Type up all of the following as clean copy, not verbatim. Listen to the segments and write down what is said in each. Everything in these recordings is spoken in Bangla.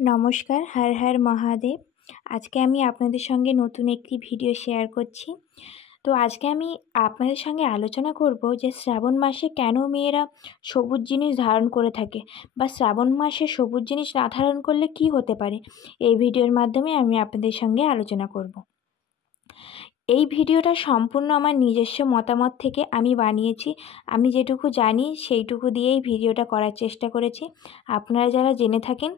নমস্কার, হর হর মহাদেব। আজকে আমি আপনাদের সঙ্গে নতুন একটি ভিডিও শেয়ার করছি। তো আজকে আমি আপনাদের সঙ্গে আলোচনা করব যে শ্রাবণ মাসে কেন মেয়েরা সবুজ জিনিস ধারণ করে থাকে, বা শ্রাবণ মাসে সবুজ জিনিস না ধারণ করলে কি হতে পারে। এই ভিডিওর মাধ্যমে আমি আপনাদের সঙ্গে আলোচনা করব। এই ভিডিওটা সম্পূর্ণ আমার নিজস্ব মতামত থেকে আমি বানিয়েছি। আমি যেটুকু জানি সেইটুকু দিয়েই ভিডিওটা করার চেষ্টা করেছি। আপনারা যারা জেনে থাকেন,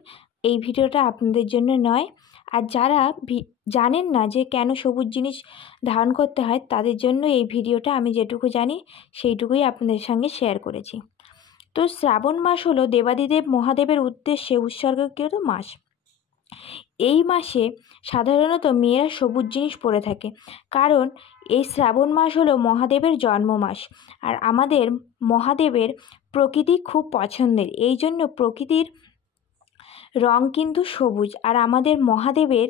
এই ভিডিওটা আপনাদের জন্য নয়। আর যারা জানেন না যে কেন সবুজ জিনিস ধারণ করতে হয়, তাদের জন্য এই ভিডিওটা আমি যেটুকু জানি সেইটুকুই আপনাদের সঙ্গে শেয়ার করেছি। তো শ্রাবণ মাস হলো দেবাদিদেব মহাদেবের উদ্দেশ্যে উৎসর্গকৃত মাস। এই মাসে সাধারণত মেয়েরা সবুজ জিনিস পরে থাকে, কারণ এই শ্রাবণ মাস হলো মহাদেবের জন্ম মাস। আর আমাদের মহাদেবের প্রকৃতি খুব পছন্দের, এই জন্য প্রকৃতির রং কিন্তু সবুজ, আর আমাদের মহাদেবের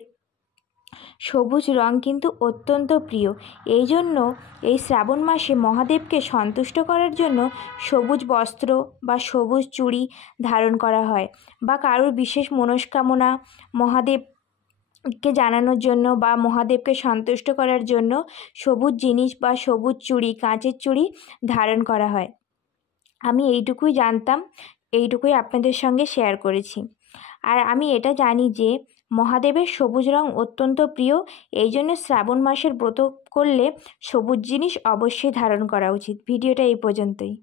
সবুজ রং কিন্তু অত্যন্ত প্রিয়। এই জন্য এই শ্রাবণ মাসে মহাদেবকে সন্তুষ্ট করার জন্য সবুজ বস্ত্র বা সবুজ চুড়ি ধারণ করা হয়, বা কারোর বিশেষ মনস্কামনা মহাদেবকে জানানোর জন্য বা মহাদেবকে সন্তুষ্ট করার জন্য সবুজ জিনিস বা সবুজ চুড়ি, কাঁচের চুড়ি ধারণ করা হয়। আমি এইটুকুই জানতাম, এইটুকুই আপনাদের সঙ্গে শেয়ার করেছি। আর আমি এটা জানি যে মহাদেবের সবুজ রং অত্যন্ত প্রিয়, এই জন্য শ্রাবণ মাসের ব্রত করলে সবুজ জিনিস অবশ্যই ধারণ করা উচিত। ভিডিওটা এই পর্যন্তই।